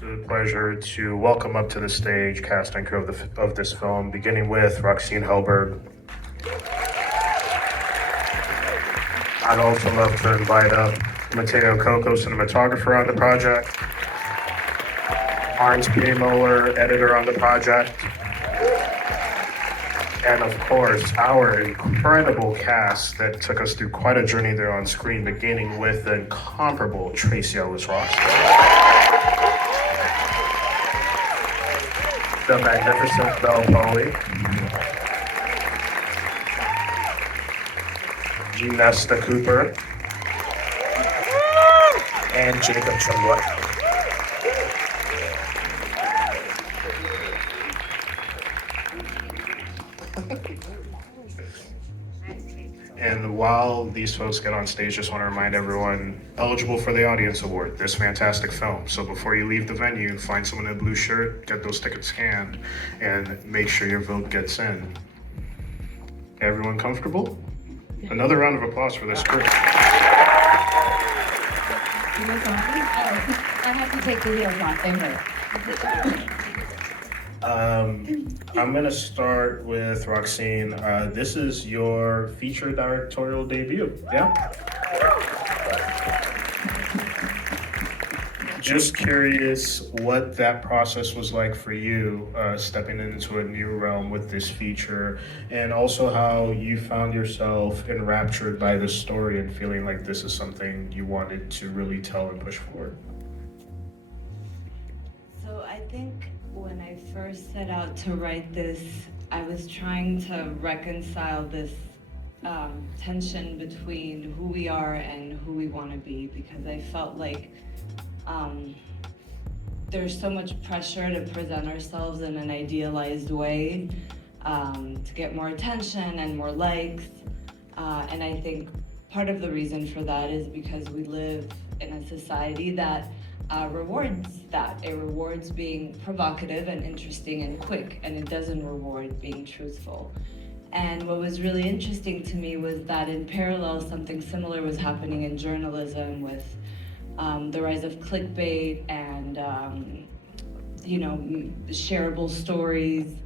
It's a pleasure to welcome up to the stage cast and crew of this film, beginning with Roxine Helberg. I'd also love to invite up Mateo Coco, cinematographer on the project, Arns P. Moeller, editor on the project, and of course, our incredible cast that took us through quite a journey there on screen, beginning with the incomparable Tracy Ellis Ross, the magnificent Belle Foley, Ginesta Cooper, and Jacob Tremblay. And while these folks get on stage, just want to remind everyone eligible for the Audience Award, this fantastic film. So before you leave the venue, find someone in a blue shirt, get those tickets scanned, and make sure your vote gets in. Everyone comfortable? Another round of applause for this group. I have to take the wheels off, don't worry. I'm gonna start with Roxine. This is your feature directorial debut, yeah? Just curious what that process was like for you, stepping into a new realm with this feature, and also how you found yourself enraptured by the story and feeling like this is something you wanted to really tell and push forward. So I think when I first set out to write this, I was trying to reconcile this tension between who we are and who we want to be, because I felt like there's so much pressure to present ourselves in an idealized way, to get more attention and more likes, and I think part of the reason for that is because we live in a society that rewards that. It rewards being provocative and interesting and quick, and it doesn't reward being truthful. And what was really interesting to me was that in parallel, something similar was happening in journalism with the rise of clickbait and shareable stories.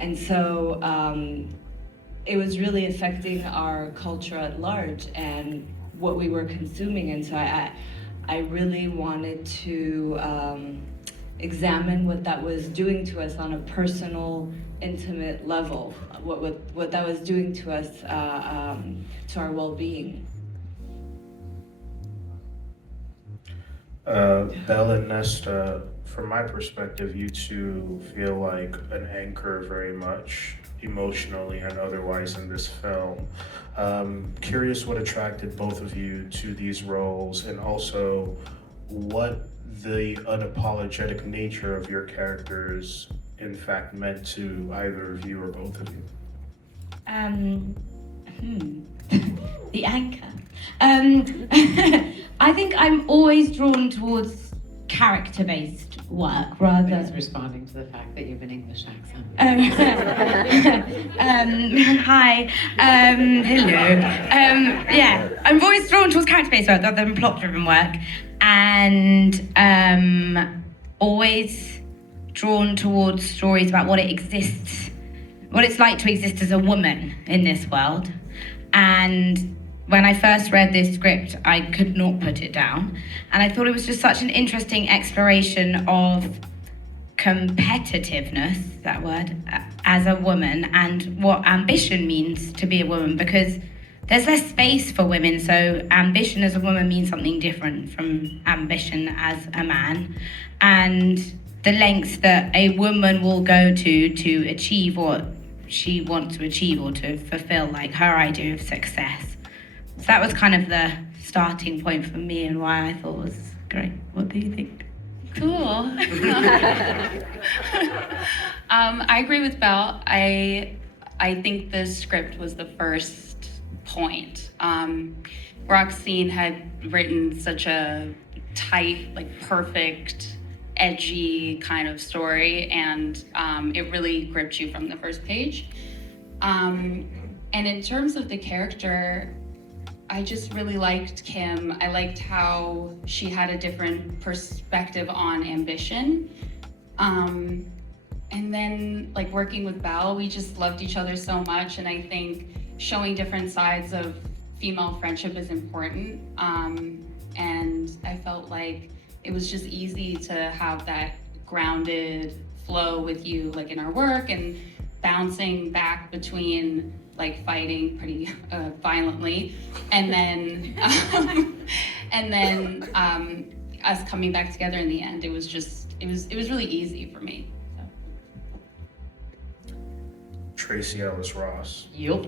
And so it was really affecting our culture at large and what we were consuming. And so I really wanted to examine what that was doing to us on a personal, intimate level, what that was doing to us, to our well-being. Belle and Nesta, from my perspective, you two feel like an anchor very much emotionally and otherwise in this film. Curious what attracted both of you to these roles, and also what the unapologetic nature of your characters in fact meant to either of you or both of you. The anchor. I think I'm always drawn towards character-based work rather. He's responding to the fact that you have an English accent. Hi. Hello. Yeah, I'm always drawn towards character-based work rather than plot-driven work, and always drawn towards stories about what it's like to exist as a woman in this world. And when I first read this script, I could not put it down. And I thought it was just such an interesting exploration of competitiveness, that word, as a woman, and what ambition means to be a woman, because there's less space for women. So ambition as a woman means something different from ambition as a man. And the lengths that a woman will go to achieve what she wants to achieve or to fulfill like her idea of success. So that was kind of the starting point for me and why I thought it was great. What do you think? Cool. I agree with Belle. I think the script was the first point. Roxine had written such a tight, like perfect, edgy kind of story, and it really gripped you from the first page. And in terms of the character, I just really liked Kim. I liked how she had a different perspective on ambition. And then like working with Belle, we just loved each other so much, and I think showing different sides of female friendship is important. And I felt like it was just easy to have that grounded flow with you, like in our work, and bouncing back between like fighting pretty violently, and then us coming back together in the end. It was really easy for me. Tracy Ellis Ross. Yup.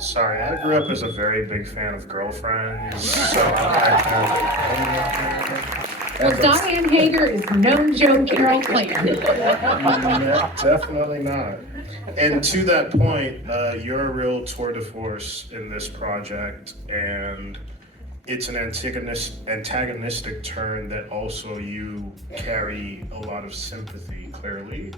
Sorry, I grew up as a very big fan of Girlfriends, so Well, Diane Hager is no Joe Carroll Clan. Definitely not. And to that point, you're a real tour de force in this project, and it's an antagonistic turn that also you carry a lot of sympathy, clearly,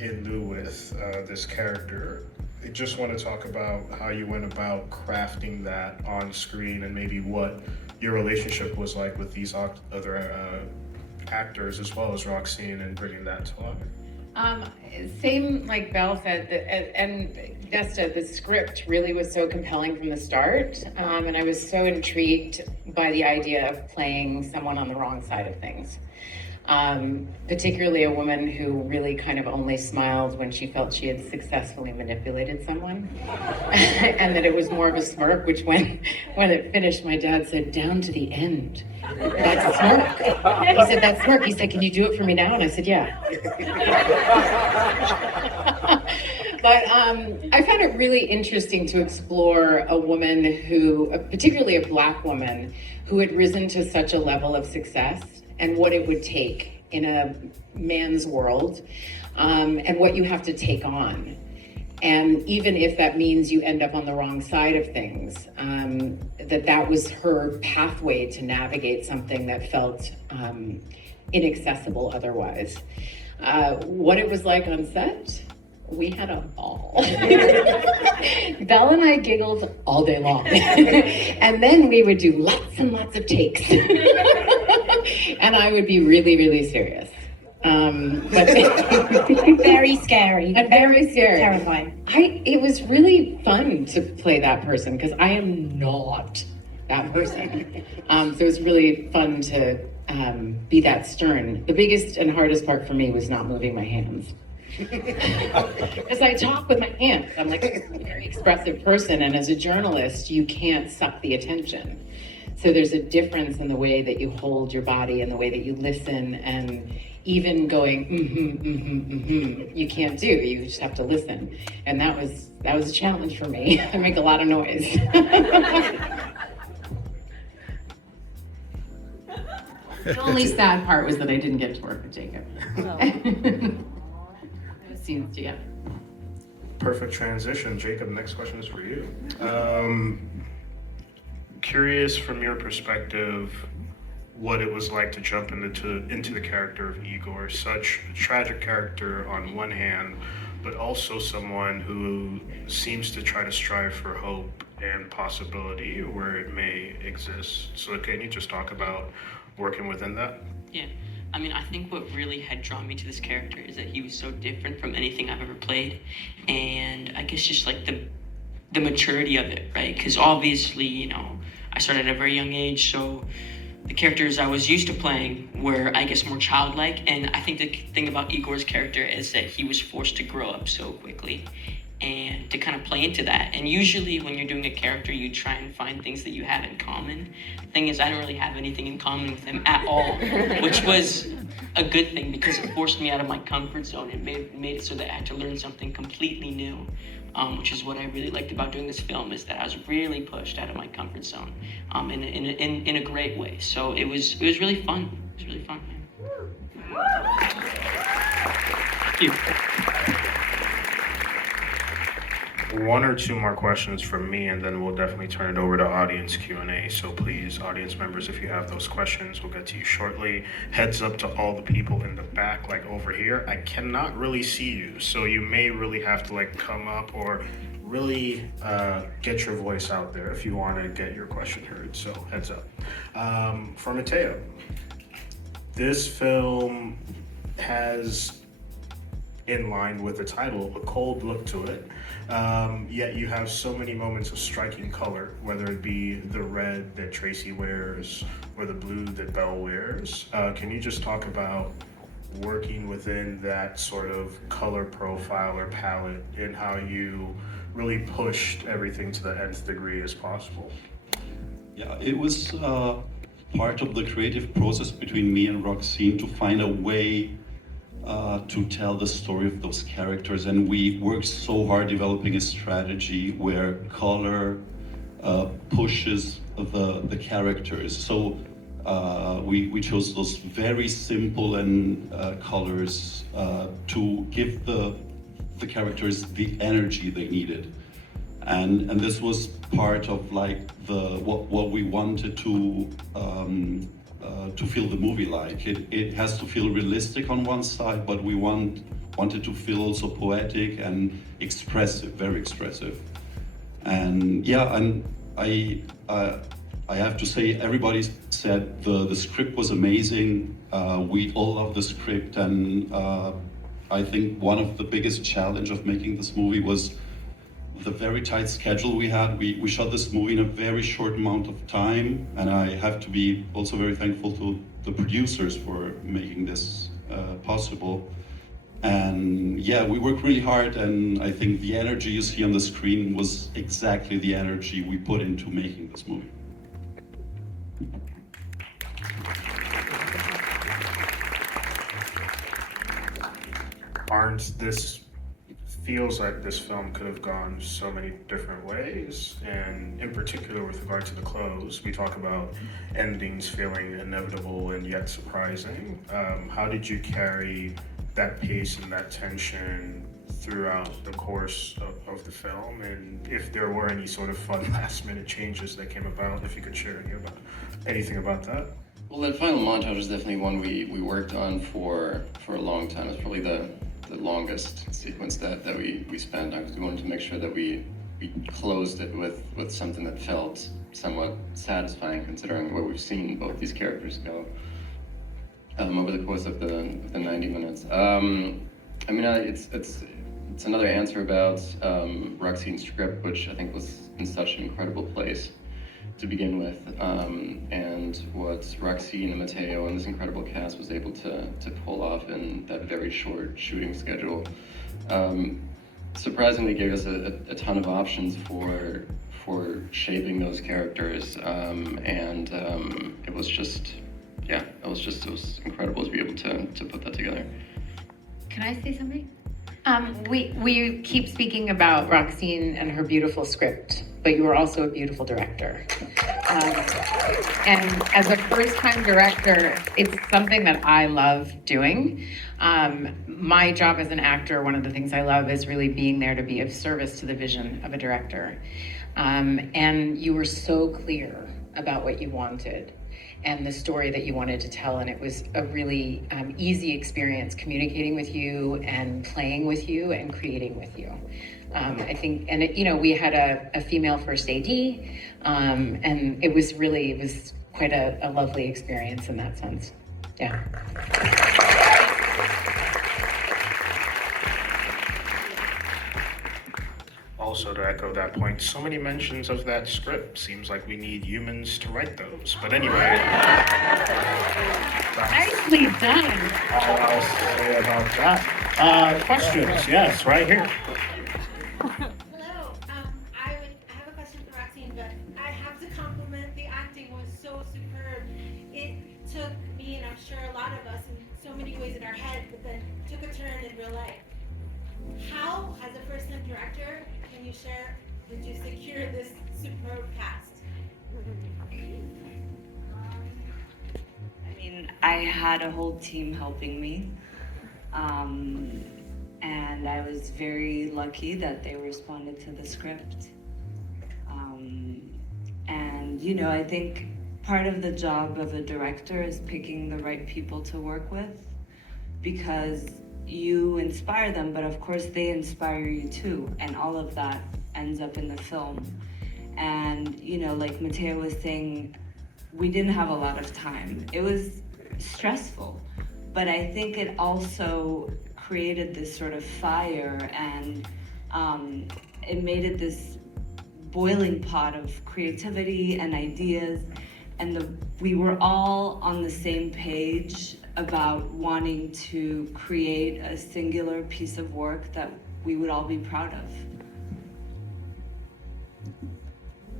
in lieu with this character. I just want to talk about how you went about crafting that on screen, and maybe what your relationship was like with these other actors, as well as Roxine, and bringing that to life. Same like Belle said, and Desta, the script really was so compelling from the start, and I was so intrigued by the idea of playing someone on the wrong side of things. Particularly a woman who really kind of only smiled when she felt she had successfully manipulated someone. And that it was more of a smirk, which when it finished, my dad said, "Down to the end. That's a smirk." He said, "That smirk." He said, "Can you do it for me now?" And I said, "Yeah." But I found it really interesting to explore a woman who, particularly a Black woman, who had risen to such a level of success, and what it would take in a man's world, and what you have to take on. And even if that means you end up on the wrong side of things, that was her pathway to navigate something that felt inaccessible otherwise. What it was like on set, we had a ball. Belle and I giggled all day long. And then we would do lots and lots of takes. And I would be really, really serious. But Very scary. and very scary. Terrifying. It was really fun to play that person, because I am not that person. So it was really fun to be that stern. The biggest and hardest part for me was not moving my hands. Because I talk with my hands. I'm like a very expressive person, and as a journalist, you can't suck the attention. So there's a difference in the way that you hold your body and the way that you listen, and even going you can't do. You just have to listen, and that was a challenge for me. I make a lot of noise. The only sad part was that I didn't get to work with Jacob. Those scenes together. Perfect transition. Jacob, next question is for you. Curious from your perspective what it was like to jump into the character of Igor, such a tragic character on one hand, but also someone who seems to try to strive for hope and possibility where it may exist. So can you just talk about working within that? Yeah, I mean, I think what really had drawn me to this character is that he was so different from anything I've ever played, and I guess just like the maturity of it, right? Because obviously, you know, I started at a very young age, so the characters I was used to playing were, I guess, more childlike, and I think the thing about Igor's character is that he was forced to grow up so quickly, and to kind of play into that. And usually when you're doing a character, you try and find things that you have in common. The thing is, I don't really have anything in common with him at all, which was a good thing because it forced me out of my comfort zone. It made it so that I had to learn something completely new, which is what I really liked about doing this film, is that I was really pushed out of my comfort zone in a great way. So it was really fun. It was really fun. Thank you. One or two more questions from me, and then we'll definitely turn it over to audience Q&A. So please, audience members, if you have those questions, we'll get to you shortly. Heads up to all the people in the back, like over here. I cannot really see you, so you may really have to like come up or really get your voice out there if you want to get your question heard. So heads up. For Mateo, this film has, in line with the title, a cold look to it. Yet you have so many moments of striking color, whether it be the red that Tracy wears or the blue that Belle wears. Can you just talk about working within that sort of color profile or palette and how you really pushed everything to the nth degree as possible? Yeah, it was part of the creative process between me and Roxine to find a way to tell the story of those characters, and we worked so hard developing a strategy where color pushes the characters. So we chose those very simple and colors to give the characters the energy they needed, and this was part of like what we wanted to feel the movie like. It has to feel realistic on one side, but we wanted to feel also poetic and expressive, very expressive. And yeah, and I have to say, everybody said the script was amazing. We all love the script, and I think one of the biggest challenge of making this movie was the very tight schedule we had. We shot this movie in a very short amount of time, and I have to be also very thankful to the producers for making this possible. And yeah, we worked really hard, and I think the energy you see on the screen was exactly the energy we put into making this movie. This feels like this film could have gone so many different ways, and in particular with regard to the close, we talk about endings feeling inevitable and yet surprising. How did you carry that pace and that tension throughout the course of the film, and if there were any sort of fun last minute changes that came about, if you could share anything about that? Well, that final montage is definitely one we worked on for a long time. It's probably the longest sequence that we spent on, because we wanted to make sure that we closed it with something that felt somewhat satisfying, considering where we've seen both these characters go over the course of the 90 minutes. I mean, it's another answer about Roxine's script, which I think was in such an incredible place to begin with, and what Roxine and Mateo and this incredible cast was able to pull off in that very short shooting schedule. Surprisingly gave us a ton of options for shaping those characters, and it was incredible to be able to put that together. Can I say something? We keep speaking about Roxine and her beautiful script, but you are also a beautiful director. And as a first-time director, it's something that I love doing. My job as an actor, one of the things I love is really being there to be of service to the vision of a director. And you were so clear about what you wanted and the story that you wanted to tell, and it was a really easy experience communicating with you and playing with you and creating with you. I think, and we had a female first AD, and it was quite a lovely experience in that sense. Yeah. Also, to echo that point, so many mentions of that script. Seems like we need humans to write those. But anyway, Nicely done. all I'll say about that. Questions? Yes, right here. Hello. I have a question for Roxine, but I have to compliment the acting was so superb. It took me, and I'm sure a lot of us, in so many ways in our head, but then took a turn in real life. How, as a first-time director, can you share, did you secure this superb cast? I mean, I had a whole team helping me. And I was very lucky that they responded to the script. And I think part of the job of a director is picking the right people to work with, because you inspire them, but of course they inspire you too. And all of that ends up in the film. And, you know, like Mateo was saying, we didn't have a lot of time. It was stressful, but I think it also created this sort of fire, and it made it this boiling pot of creativity and ideas, and we were all on the same page about wanting to create a singular piece of work that we would all be proud of.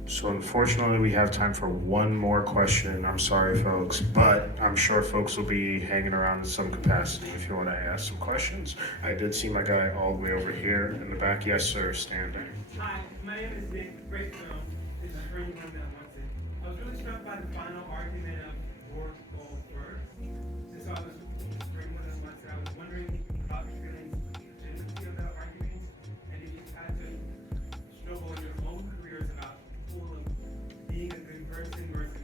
So unfortunately, we have time for one more question. I'm sorry, folks, but I'm sure folks will be hanging around in some capacity if you want to ask some questions. I did see my guy all the way over here in the back. Yes, sir, standing. Hi, my name is Nick. Great film. It's for anyone that wants it. I was really struck by the final argument of work goal first. Since I was for anyone that wants it, I was wondering about your feelings, legitimacy of that argument, and if you had to struggle in your own careers about being a good person versus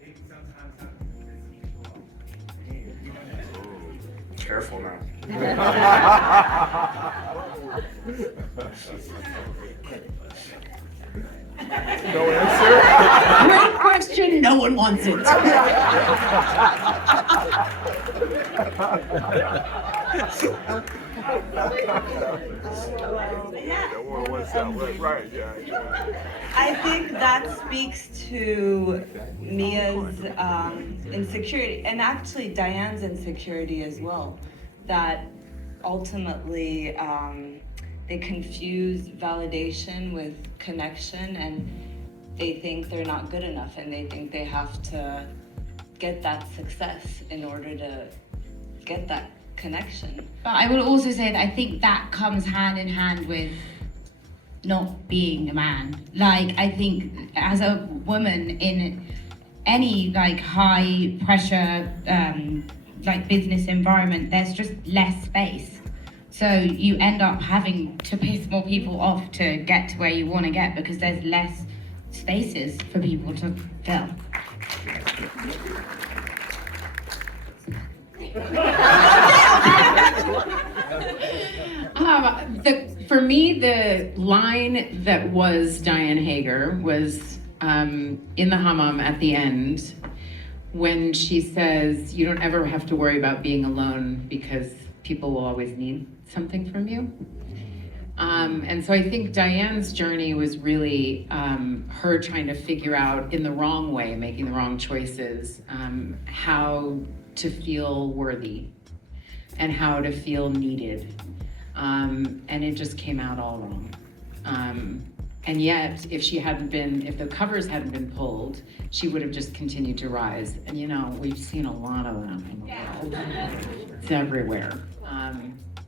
maybe sometimes having to piss people off. Careful now. No answer? Great question, no one wants it. No one wants that. Right, yeah. I think that speaks to Mia's insecurity, and actually Diane's insecurity as well, that ultimately they confuse validation with connection, and they think they're not good enough, and they think they have to get that success in order to get that connection. But I will also say that I think that comes hand in hand with not being a man. Like, I think as a woman in any like high pressure like business environment, there's just less space. So you end up having to piss more people off to get to where you want to get because there's less spaces for people to fill. For me, the line that was Diane Hager was in the hammam at the end when she says, "You don't ever have to worry about being alone because people will always need something from you." And so I think Diane's journey was really her trying to figure out in the wrong way, making the wrong choices, how to feel worthy and how to feel needed. And it just came out all wrong. And yet, if the covers hadn't been pulled, she would have just continued to rise. And you know, we've seen a lot of them in the world. It's everywhere.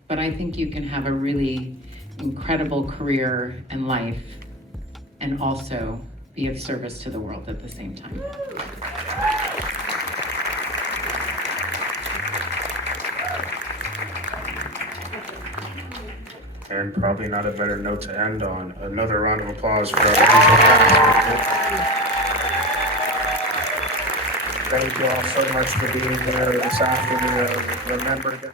But I think you can have a really incredible career and life and also be of service to the world at the same time. And probably not a better note to end on. Another round of applause for our amazing. Thank you all so much for being here this afternoon. Remember that.